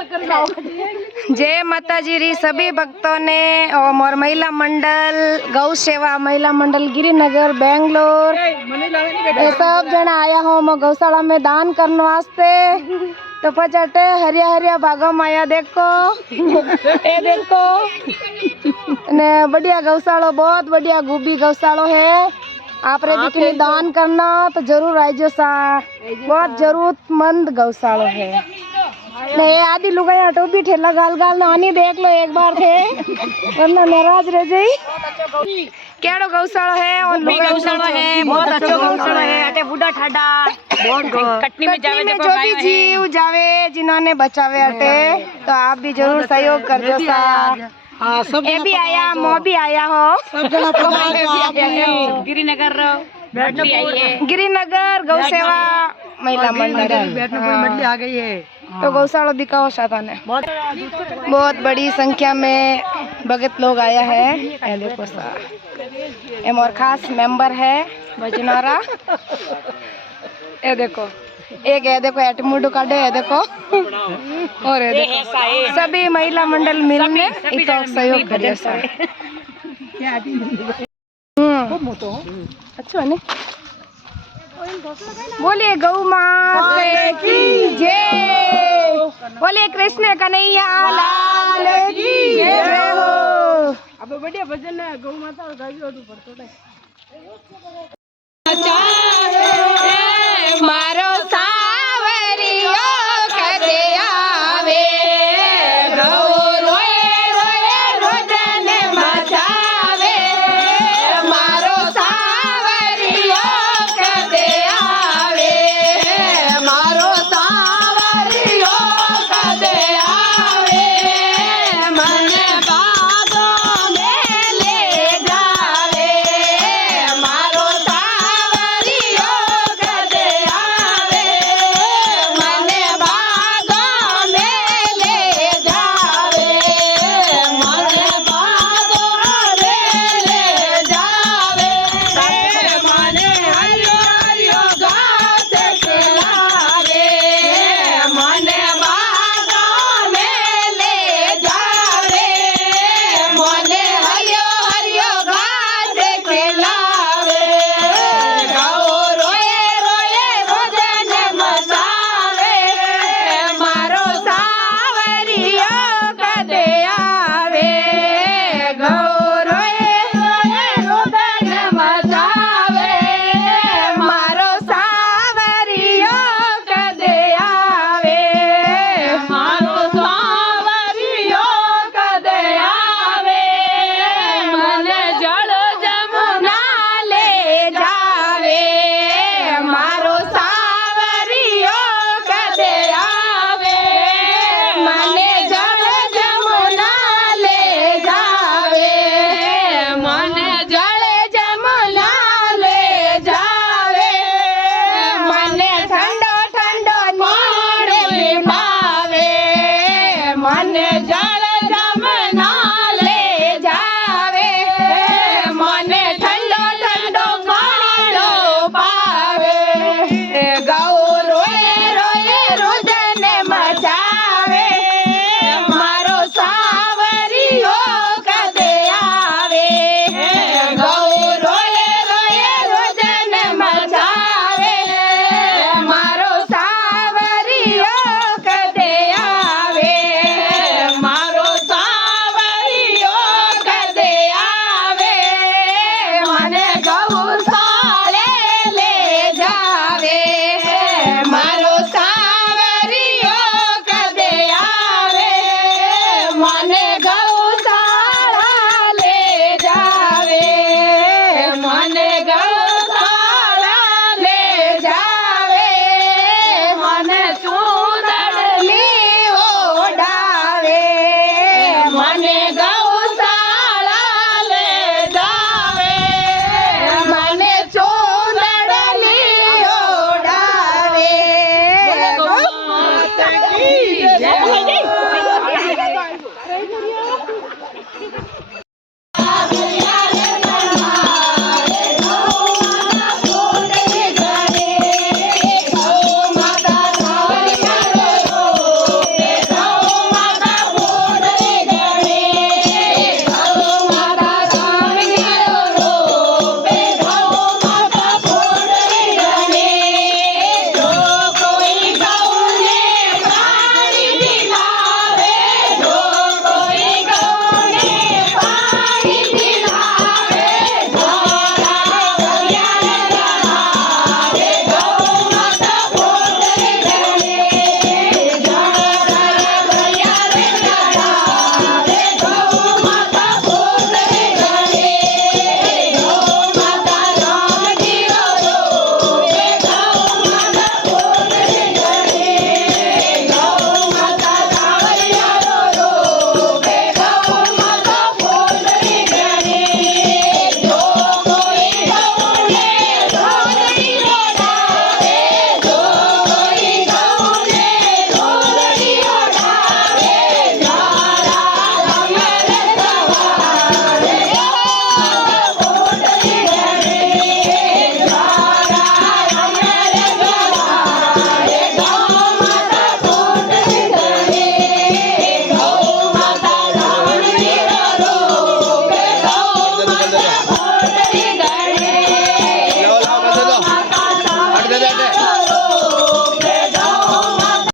जय माता जी री सभी भक्तों ने और महिला मंडल गौ सेवा महिला मंडल गिरिनगर बेंगलोर ये सब जना आया हो मैं गौशाला में दान करने वास्ते तो पचटे हरिया हरिया भागो माया देखो ये देखो ने बढ़िया गौशाला बहुत बढ़िया गुबी गौशाला है। आप रे भी दान करना तो जरूर आइजो सा बहुत जरूरतमंद गौशाला है। नहीं आदि लुगाई हटो भी ठेला गाल गाल नानी देख लो एक बार थे वरना नाराज रह जाई। केड़ो गौशाला है और गौशाला है बहुत अच्छा गौशाला है। अटे बूढ़ा ठाडा बहुत कटनी में जावे में जो भी जीव जावे जिन्होंने बचावे अटे तो आप भी जरूर सहयोग कर दो सा। हाँ सब ये भी आया मो भी आया हो सब जना गिरिनगर भी आई है गिरिनगर गौ सेवा महिला मंडल आ गई है तो गौशाला दिखाओ शाता ने बहुत बड़ी संख्या में भगत लोग आया है। ये देखो सा एम और खास मेंबर है बजनारा ये देखो एक है देखो एटमुडू काटे है देखो और ये देखो सभी महिला मंडल मिलने एक सहयोग करे सा। अच्छा है बोलिए गौ माता की जय बोलिए कृष्ण कन्हैया लाल की जय हो। अब बढ़िया भजन है गौ माता गाइयो तो पड़तो मारो सावरियो कदे आवे गौ रोए रोए रोदन मचावे मारो सावरियो कदे आवे मारो सावरियो कदे आवे मन बागों में ले जावे मारो सावरियो कदे आवे मन बागों में ले जावे मन बागों में ले जावे मन हरियो हरियो घास खिलावे मन बागों में ले जावे मन हरियो हरियो घास खिलावे गौ रोए रोए रोदन मचावे मारो सावरियो कदे आवे गौ रोए रोए रोदन मचावे मारो सावरियो कदे आवे मारो सावरियो कदे आवे मन जल जमुना ले जावे मारो सावरियो कदे आवे मन जल जमुना ले जावे मन जल जमुना ले जावे मन ठंडो ठंडो पानी पावे मन जल जमुना ले जावे मन ठंडो ठंडो पानी पावे गौ रोए रोए रोदन मचावे मारो सावरियो कदे आवे गौ रोए रोए रोदन मचावे मारो सावरियो कदे आवे मारो सावरियो कदे आवे मन गौशाले ले जावे मारो सावरियो कदे आवे मन गौशाला ले जावे मन गौशाला ले जावे मन चूदड़ली ओढ़ावे मन गौशाला ले जावे मन चूदड़ली ओढ़ावे गौ माता की जय। गौ माता है